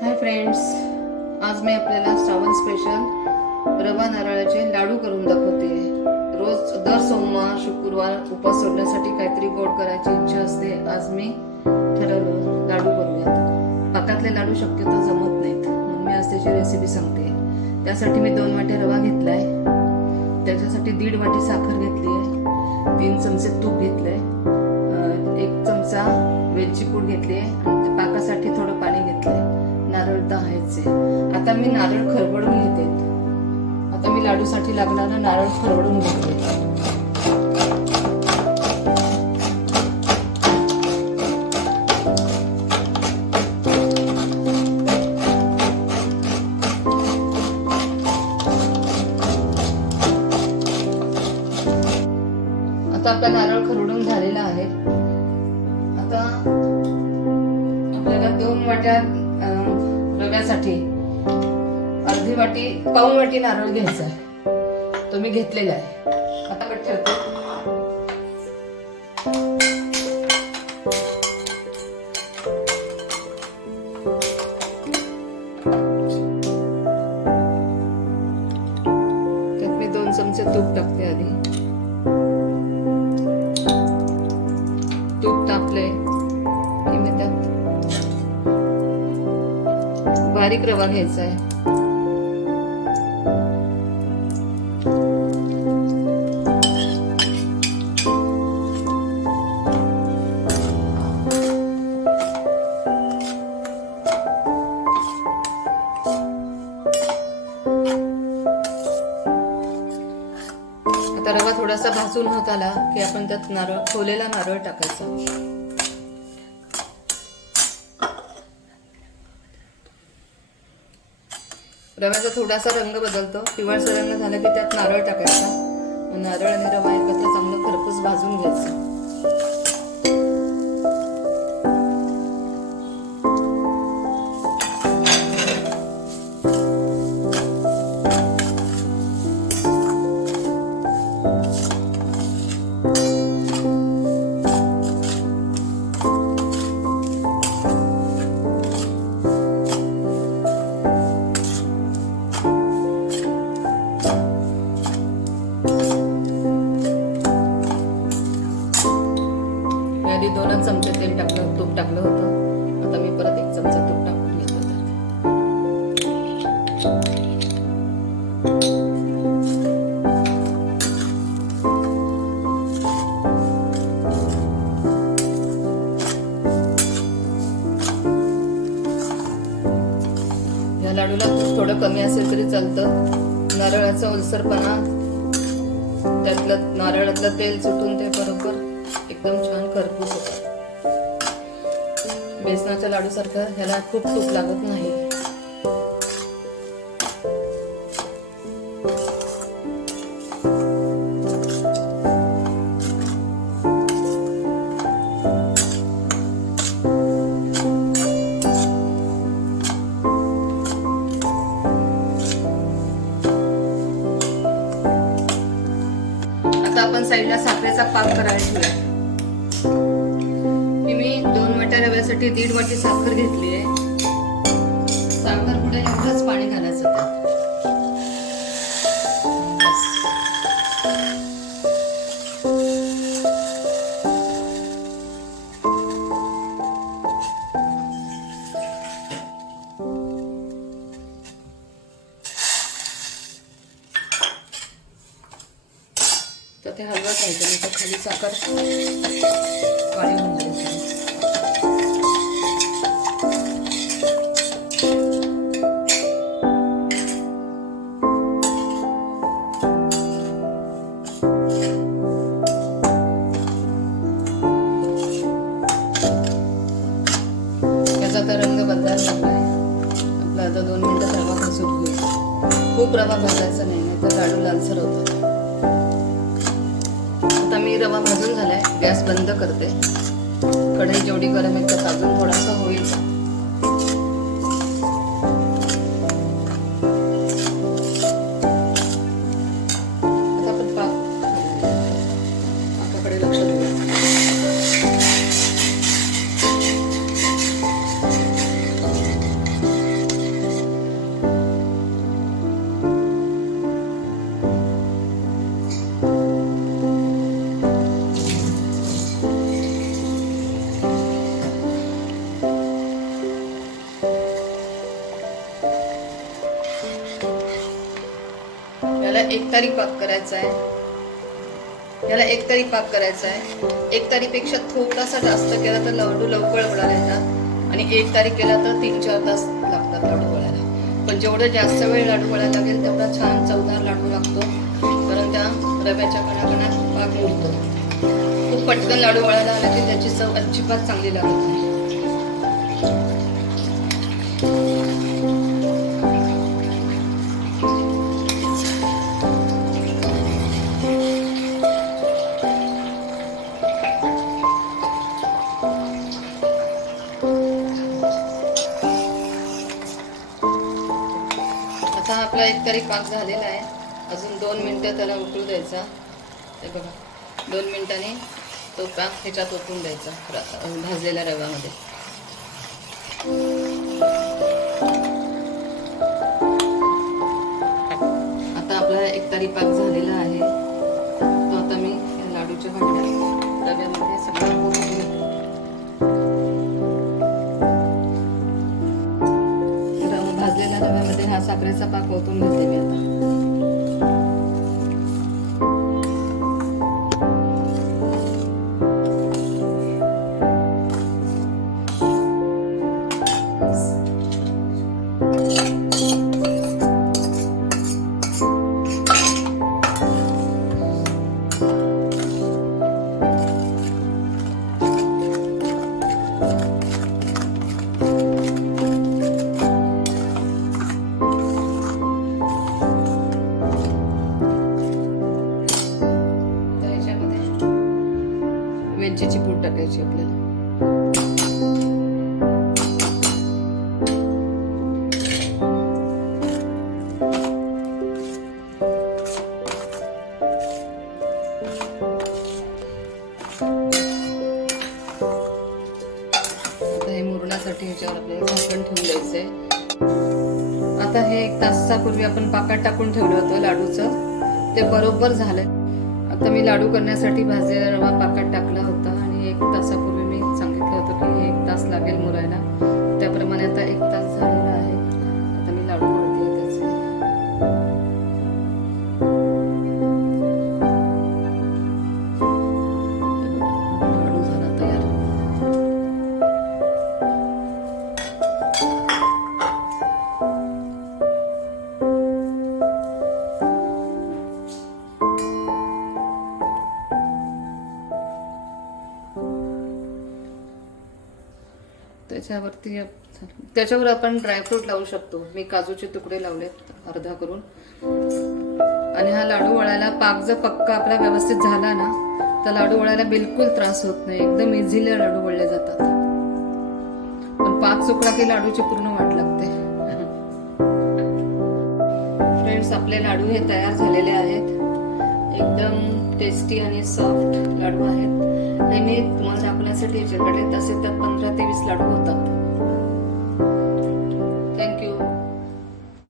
Hi friends, आज मी आपल्याला Shravan special रवा नारळाचे लाडू करून दाखवते। रोज दर सोमवार शुक्रवार उपवास सोडण्यासाठी काहीतरी गोड करायची इच्छा असते। आज मी ठरवलं लाडू करूयात। पाकातले लाडू शक्यतो जमत नाहीत, म्हणून मी आज त्याची रेसिपी सांगते। त्यासाठी मी 2 वाट्या रवा घेतलाय, त्याच्यासाठी 1.5 वाटी साखर घेतली आहे, 3 चमचे तूप घेतलंय, 1 चमचा वेलची पूड घेतली आहे आणि पाकासाठी थोडं पाणी घेतलंय। नारळ तर आहेच आहे। आता मी नारळ खरवडून घेते। आता मी लाडूसाठी लागणारा नारळ खरवडून घेते। आता आपला नारळ खरवडून झालेला आहे। आता आपल्याला 2 वाट्या रव्यासाठी अर्धी वाटी पाऊण वाटी नारळ घ्यायचा आहे, तो मी घेतलेला आहे। आता कट ठेवते। त्यात मी 2 चमचे तूप टाकते। आधी तूप तापले की मी त्यात बारीक रवा घ्यायचा आहे। आता रवा थोडासा भाजून होत आला की आपण त्यात खोलेला नारळ टाकायचा। रव्याचा थोडासा रंग बदलतो, पिवळसर रंग झाला की त्यात नारळ टाकायचा। नारळ आणि रवा एकत्र चांगलं खरपूस भाजून घ्यायचं। आधी 2 चमचे तेल टाकलं, तूप टाकलं होतं। आता मी परत 1 चमचा तूप टाकून घेतो। या लाडूला तूप थोडं कमी असेल तरी चालतं। नारळाचा ओलसरपणा, त्यातलं नारळातलं तेल सुटून ते बरोबर एकदम छान खरपूस होतात। बेसनाच्या लाडू सारखं ह्याला खूप तूप लागत नाही। आता आपण साईडला साखरेचा पाक करायला ठेवूया। मी 2 वाट्या रव्यासाठी 1.5 वाटी साखर घेतली आहे। साखर पुढे एवढंच पाणी घालायचं त्यात। तर ते हलवत राहायचं, नाही तर खाली साखर काळी होऊन जायची। त्याचा आता रंग बदलायला लागलाय। आपला आता 2 मिनिटं रवा भाजून घेऊ। खूप रवा भाजायचा नाही, तर लाडू लालसर होतो। आता मी रवा भाजून झालाय, गॅस बंद करते। कढई जेवढी गरम आहे त्यात अजून थोडासा होईल। आता आपण पाकाकडे लक्ष देऊया। याला एक तारी पाक करायचा आहे. याला एक तारी पाक करायचा आहे. एक तारीपेक्षा थोडासा जास्त केला तर लाडू लवकर वळायला येतात आणि एक तारी केला तर 3-4 तास लागतात लाडू वळायला. पण जेवढं जास्त वेळ लाडू वळायला लागेल तेवढा छान चवदार लाडू लागतो, कारण त्या रव्याच्या कणाकणात पाक मुरतो. खूप पटकन लाडू वळायला आला की त्याची चव अजिबात चांगली लागत नाही. आता आपला एक तरी पाक झालेला आहे. अजून 2 मिनिटं त्याला उकळू द्यायचा. हे बघा, 2 मिनिटांनी तो पाक ह्याच्यात ओतून द्यायचा भाजलेल्या रव्यामध्ये. आता आपला एक तरी पाक झालेला आहे. तो आता मी या लाडूच्या भांड्यात रव्यामध्ये सगळं ओतून घेते. भाजलेल्या रव्यामध्ये हा साखरेचा पाक ओतून घेते मी आता. वेलचीची पूड टाकायची आपल्याला. आता हे मुरण्यासाठी ह्याच्यावर आपल्याला झाकण ठेवून द्यायचंय. आता हे 1 तासापूर्वी आपण पाकात टाकून ठेवलं होतं लाडूचं, ते बरोबर झालंय. आता मी लाडू करण्यासाठी भाजलेला रवा पाकात टाकला होता आणि 1 तासापूर्वी मी सांगितलं होतं की 1 तास लागेल मुरायला. त्याप्रमाणे आता 1 तास झालेला आहे. आता मी लाडू करते त्याचे. लाडू झाला तयार. त्याच्यावर आपण ड्रायफ्रूट लावू शकतो. मी काजूचे तुकडे लावलेत अर्धा करून. आणि हा लाडू वळायला पाक जर पक्का आपला व्यवस्थित झाला ना तर लाडू वळायला बिलकुल त्रास होत नाही. एकदम इझिली लाडू वळले जातात. पण पाक चुकला की लाडूची पूर्ण वाट लागते. फ्रेंड्स, आपले लाडू हे तयार झालेले आहेत. एकदम टेस्टी आणि सॉफ्ट लाडू आहेत. हे मी तुम्हाला दाखवण्यासाठी याच्याकडे तसे तर 15 ते 20 लाडू होतात.